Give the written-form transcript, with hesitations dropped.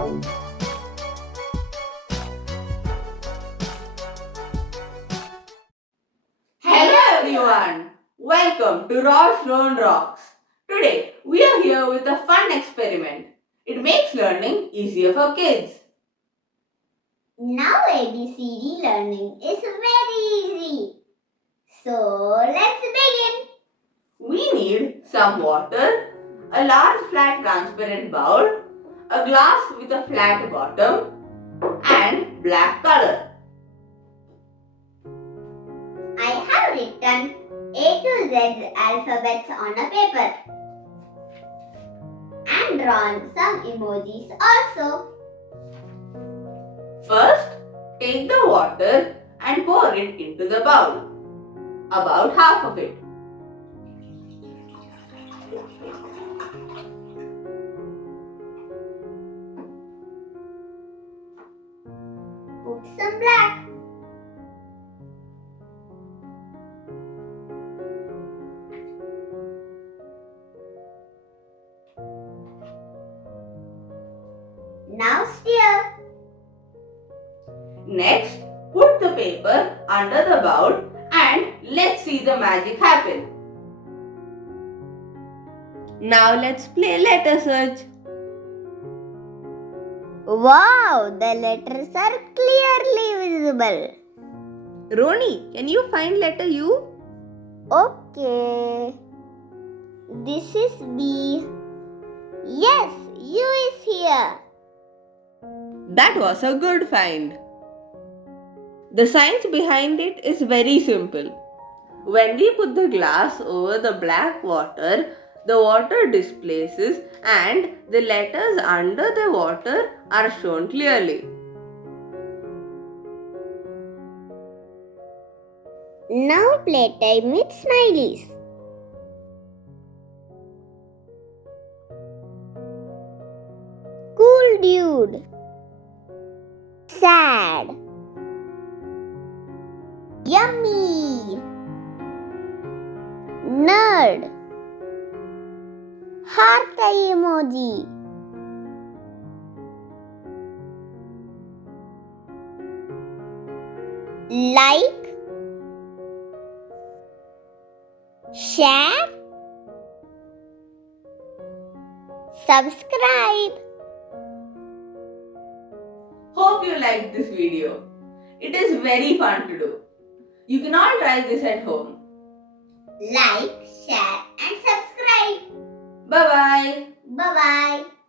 Hello everyone! Welcome to Ross Roan Rocks. Today we are here with a fun experiment. It makes learning easier for kids. Now ABCD learning is very easy. So let's begin. We need some water, a large flat transparent bowl, a glass with a flat bottom, and black color. I have written A to Z alphabets on a paper and drawn some emojis also. First, take the water and pour it into the bowl. About half of it. Put some black. Now stir. Next, put the paper under the bowl and let's see the magic happen. Now let's play letter search. Wow, the letters are clearly visible. Roni, can you find letter U? Okay. This is B. Yes, U is here. That was a good find. The science behind it is very simple. When we put the glass over the black water, the water displaces and the letters under the water are shown clearly. Now playtime with smileys. Cool dude. Sad. Yummy. Nerd. Heart emoji. Like. Share. Subscribe. Hope you liked this video. It is very fun to do. You can all try this at home. Like, share and subscribe. Bye bye. Bye bye.